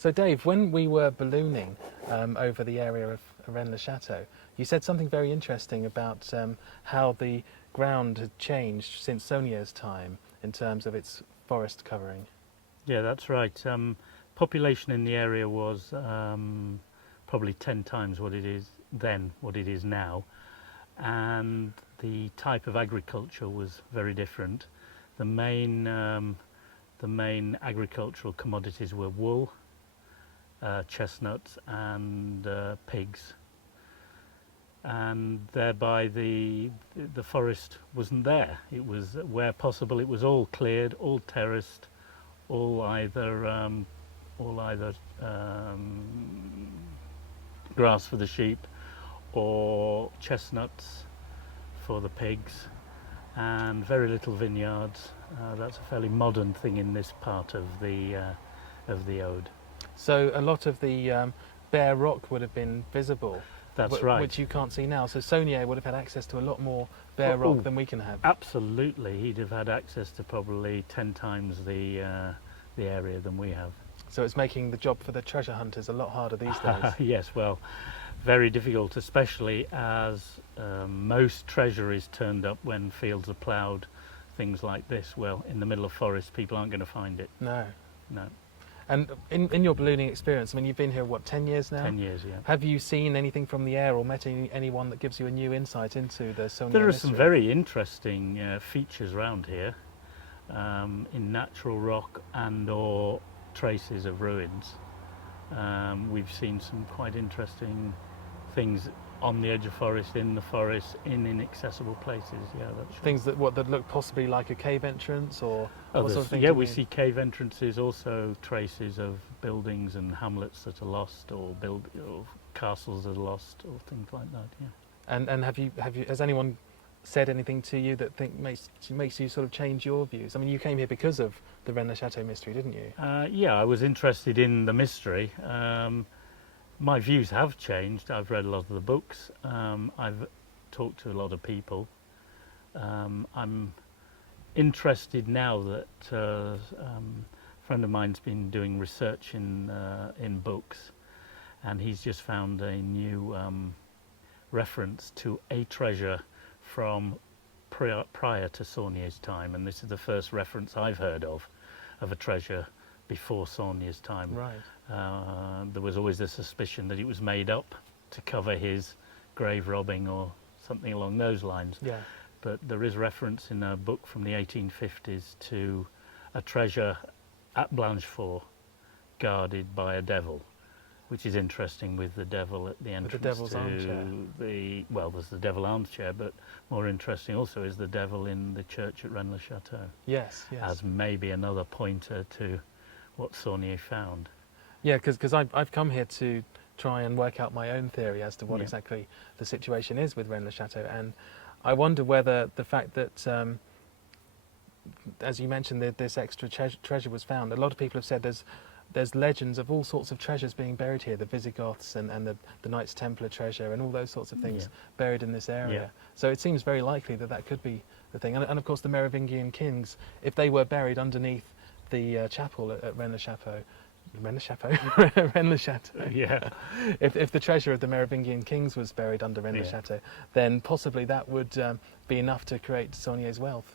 So Dave, when we were ballooning over the area of Rennes-le-Château, you said something very interesting about how the ground had changed since Saunier's time in terms of its forest covering. Yeah, that's right. Population in the area was probably 10 times what it is then, what it is now, and the type of agriculture was very different. The main agricultural commodities were wool, chestnuts and pigs, and thereby the forest wasn't there. It was, where possible, it was all cleared, all terraced, all either grass for the sheep or chestnuts for the pigs, and very little vineyards. That's a fairly modern thing in this part of the ode. So a lot of the bare rock would have been visible. That's right. Which you can't see now. So Saunier would have had access to a lot more bare rock than we can have. Absolutely, he'd have had access to probably 10 times the area than we have. So it's making the job for the treasure hunters a lot harder these days. Yes, well, very difficult, especially as most treasure is turned up when fields are ploughed, things like this. Well, in the middle of forest, people aren't going to find it. No. No. And in your ballooning experience, I mean, you've been here, what, 10 years now? 10 years, yeah. Have you seen anything from the air or met anyone that gives you a new insight into the Saunier There are mystery? some very interesting features around here in natural rock and or traces of ruins. We've seen some quite interesting things on the edge of forest, in the forest, in inaccessible places. Yeah, that's right. Things that look possibly like a cave entrance, or what sort of things? Yeah, we see cave entrances, also traces of buildings and hamlets that are lost, or castles that are lost, or things like that. Yeah. And has anyone said anything to you that makes you sort of change your views? I mean, you came here because of the Rennes-le-Château mystery, didn't you? Yeah, I was interested in the mystery. My views have changed. I've read a lot of the books. I've talked to a lot of people. I'm interested now that a friend of mine's been doing research in books, and he's just found a new reference to a treasure from prior to Saunier's time, and this is the first reference I've heard of a treasure before Saunier's time. Right. There was always the suspicion that it was made up to cover his grave robbing or something along those lines. Yeah. But there is reference in a book from the 1850s to a treasure at Blanchefort guarded by a devil, which is interesting, with the devil at the entrance the devil's armchair. Well, there's the devil armchair, but more interesting also is the devil in the church at Rennes-le-Château. Yes, yes. As maybe another pointer to what Saunier found. Yeah, because I've come here to try and work out my own theory as to what exactly the situation is with Rennes-le-Château, and I wonder whether the fact that, as you mentioned, that this extra treasure was found. A lot of people have said there's legends of all sorts of treasures being buried here, the Visigoths and the Knights Templar treasure and all those sorts of things buried in this area. Yeah. So it seems very likely that could be the thing. And of course the Merovingian kings, if they were buried underneath the chapel at Rennes-le-Château, Rennes-le-Château. Yeah. If the treasure of the Merovingian kings was buried under Rennes-le-Château, then possibly that would be enough to create Saunier's wealth.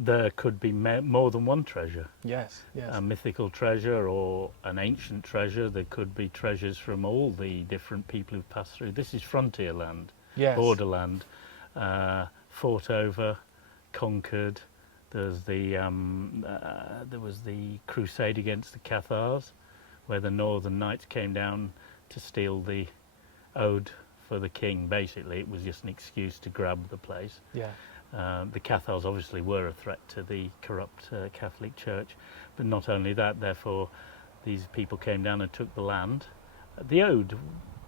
There could be more than one treasure. Yes, yes. A mythical treasure or an ancient treasure. There could be treasures from all the different people who've passed through. This is frontier land, borderland, fought over, conquered. There was the crusade against the Cathars, where the Northern Knights came down to steal the ode for the king. Basically, it was just an excuse to grab the place. Yeah. The Cathars obviously were a threat to the corrupt Catholic Church, but not only that, therefore these people came down and took the land. The Aude,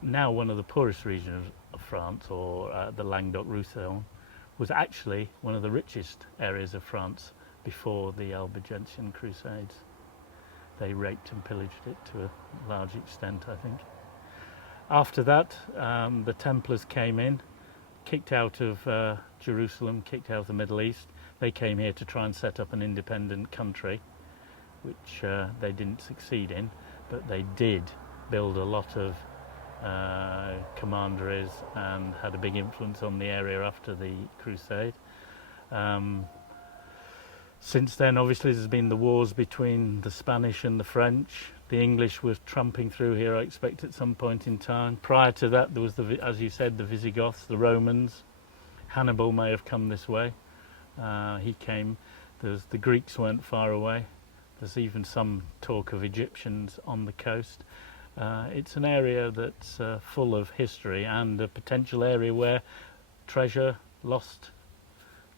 now one of the poorest regions of France, or the Languedoc-Roussillon, was actually one of the richest areas of France before the Albigensian Crusades. They raped and pillaged it to a large extent, I think. After that, the Templars came in, kicked out of Jerusalem, kicked out of the Middle East. They came here to try and set up an independent country, which they didn't succeed in. but they did build a lot of commanderies and had a big influence on the area after the Crusade. Since then, obviously, there's been the wars between the Spanish and the French. The English were tramping through here, I expect, at some point in time. Prior to that, there was, as you said, the Visigoths, the Romans. Hannibal may have come this way. He came. The Greeks weren't far away. There's even some talk of Egyptians on the coast. It's an area that's full of history and a potential area where treasure, lost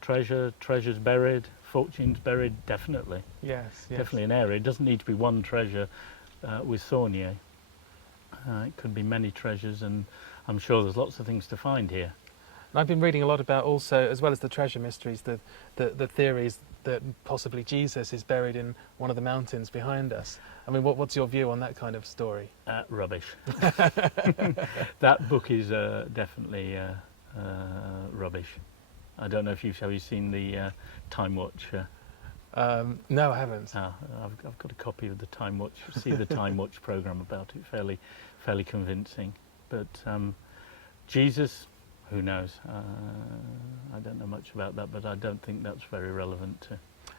treasure, treasures buried, fortunes buried, definitely. Yes. Definitely an area. It doesn't need to be one treasure with Saunière. It could be many treasures, and I'm sure there's lots of things to find here. And I've been reading a lot about also, as well as the treasure mysteries, the theories that possibly Jesus is buried in one of the mountains behind us. I mean, what's your view on that kind of story? Rubbish. That book is definitely rubbish. I don't know if have you seen the Time Watch? No, I haven't. I've got a copy of the Time Watch. See the Time Watch program about it. Fairly convincing. But Jesus, who knows? I don't know much about that, but I don't think that's very relevant.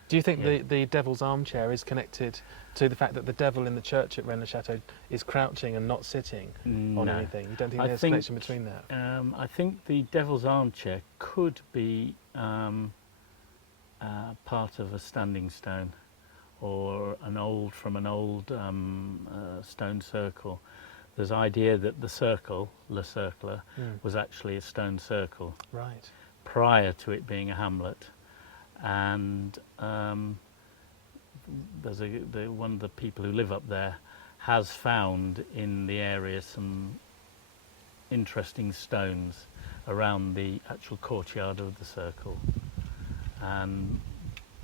Do you think the devil's armchair is connected to the fact that the devil in the church at Rennes-le-Château is crouching and not sitting on anything? You don't think there's a connection between that? I think the devil's armchair could be part of a standing stone, or an old stone circle. There's idea that the circle, Le Cercle, was actually a stone circle. Right. Prior to it being a hamlet. And there's one of the people who live up there has found in the area some interesting stones around the actual courtyard of the circle, and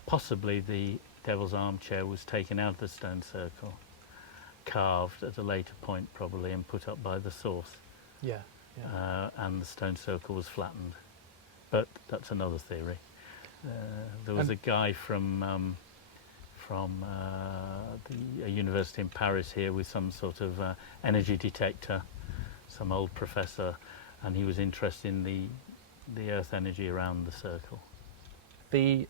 possibly the devil's armchair was taken out of the stone circle, carved at a later point probably, and put up by the source. And the stone circle was flattened, but that's another theory. There was a guy from a university in Paris here with some sort of energy detector, some old professor, and he was interested in the earth energy around the circle. The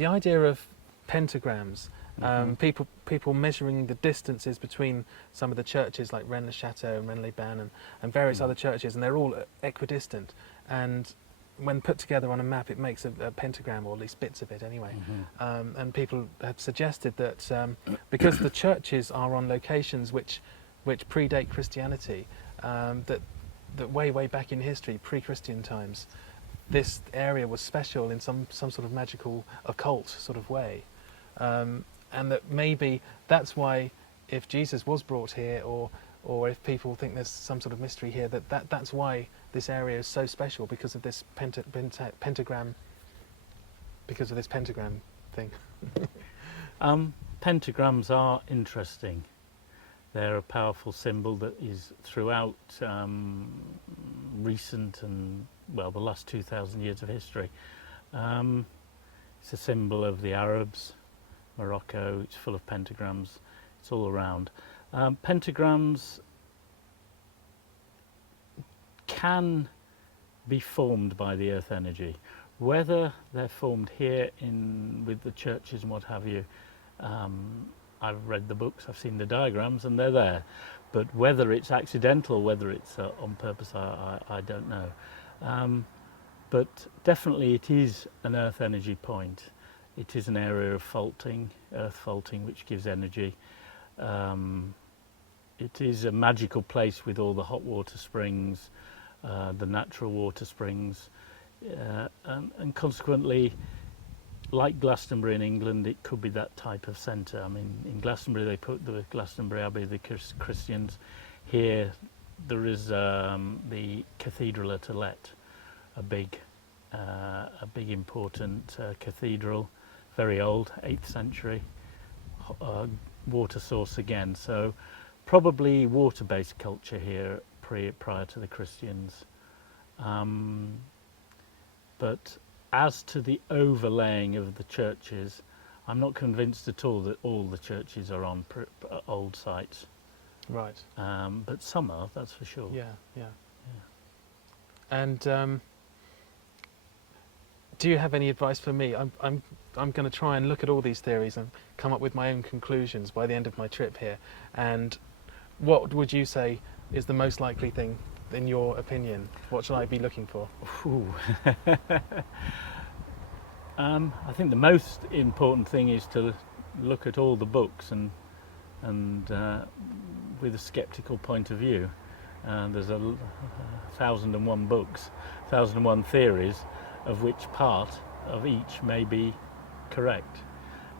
idea of pentagrams, people measuring the distances between some of the churches like Rennes-le-Château and Rennes-les-Bains and various other churches, and they're all equidistant, and when put together on a map it makes a pentagram, or at least bits of it anyway. And people have suggested that because the churches are on locations which predate Christianity, that way back in history, pre-Christian times, this area was special in some sort of magical occult sort of way, and that maybe that's why, if Jesus was brought here, or if people think there's some sort of mystery here, that's why this area is so special, because of this pentagram, because of this pentagram thing. Pentagrams are interesting. They're a powerful symbol that is throughout recent and, well, the last 2,000 years of history. It's a symbol of the Arabs, Morocco. It's full of pentagrams. It's all around. Pentagrams can be formed by the earth energy. Whether they're formed here with the churches and what have you, I've read the books, I've seen the diagrams, and they're there. But whether it's accidental, whether it's on purpose, I don't know. But definitely it is an earth energy point. It is an area of faulting, earth faulting, which gives energy. It is a magical place with all the hot water springs, the natural water springs, and consequently, like Glastonbury in England, it could be that type of centre. I mean, in Glastonbury they put the Glastonbury Abbey, the Christians. Here there is the Cathedral at Alet, a big important cathedral, very old, 8th century, water source again. So probably water-based culture here prior to the Christians. But as to the overlaying of the churches, I'm not convinced at all that all the churches are on old sites. Right. But some are, that's for sure. Yeah. And do you have any advice for me? I'm going to try and look at all these theories and come up with my own conclusions by the end of my trip here. And what would you say is the most likely thing, in your opinion? What should I be looking for? Ooh. I think the most important thing is to look at all the books and with a sceptical point of view. There's 1,001 books, 1,001 theories, of which part of each may be correct,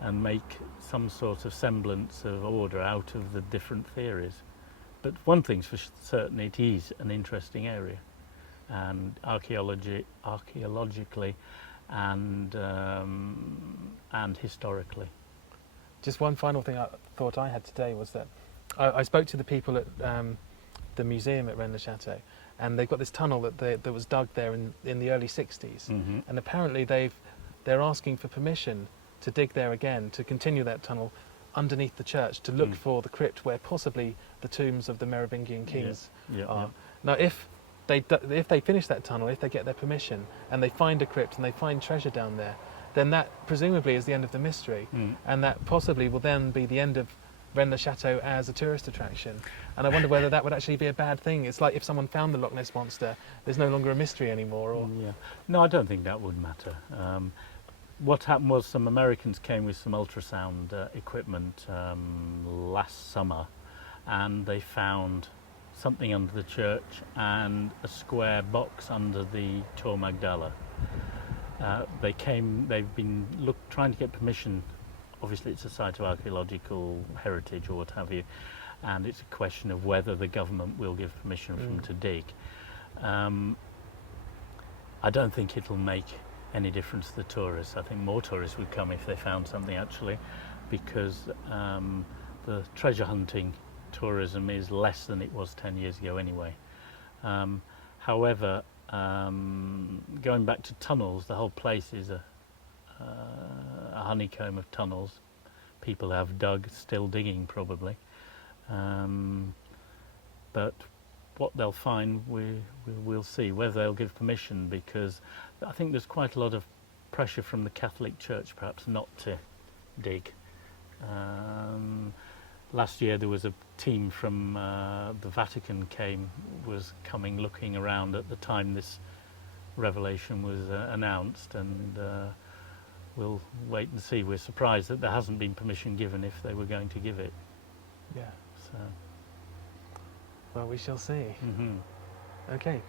and make some sort of semblance of order out of the different theories. But one thing's for certain, it is an interesting area, and archaeologically and historically. Just one final thing I thought I had today was that I spoke to the people at the museum at Rennes-le-Château, and they've got this tunnel that was dug there in the early 60s, Mm-hmm. and apparently they're asking for permission to dig there again, to continue that tunnel underneath the church, to look for the crypt where possibly the tombs of the Merovingian kings are. Now, if they finish that tunnel, if they get their permission, and they find a crypt and they find treasure down there, then that presumably is the end of the mystery, and that possibly will then be the end of Rennes-le-Château as a tourist attraction. And I wonder whether that would actually be a bad thing. It's like if someone found the Loch Ness Monster, there's no longer a mystery anymore. Or No, I don't think that would matter. What happened was some Americans came with some ultrasound equipment last summer, and they found something under the church and a square box under the Tor Magdala. They've been trying to get permission. Obviously it's a site of archaeological heritage or what have you, and it's a question of whether the government will give permission for them to dig. I don't think it'll make any difference to the tourists. I think more tourists would come if they found something, actually, because the treasure hunting tourism is less than it was 10 years ago anyway. However, going back to tunnels, the whole place is a honeycomb of tunnels. People have dug, still digging probably, but what they'll find we'll see, whether they'll give permission, because I think there's quite a lot of pressure from the Catholic Church perhaps not to dig. Last year there was a team from the Vatican was coming looking around at the time this revelation was announced, and we'll wait and see. We're surprised that there hasn't been permission given if they were going to give it. Yeah. So. Well, we shall see. Mm-hmm. Okay.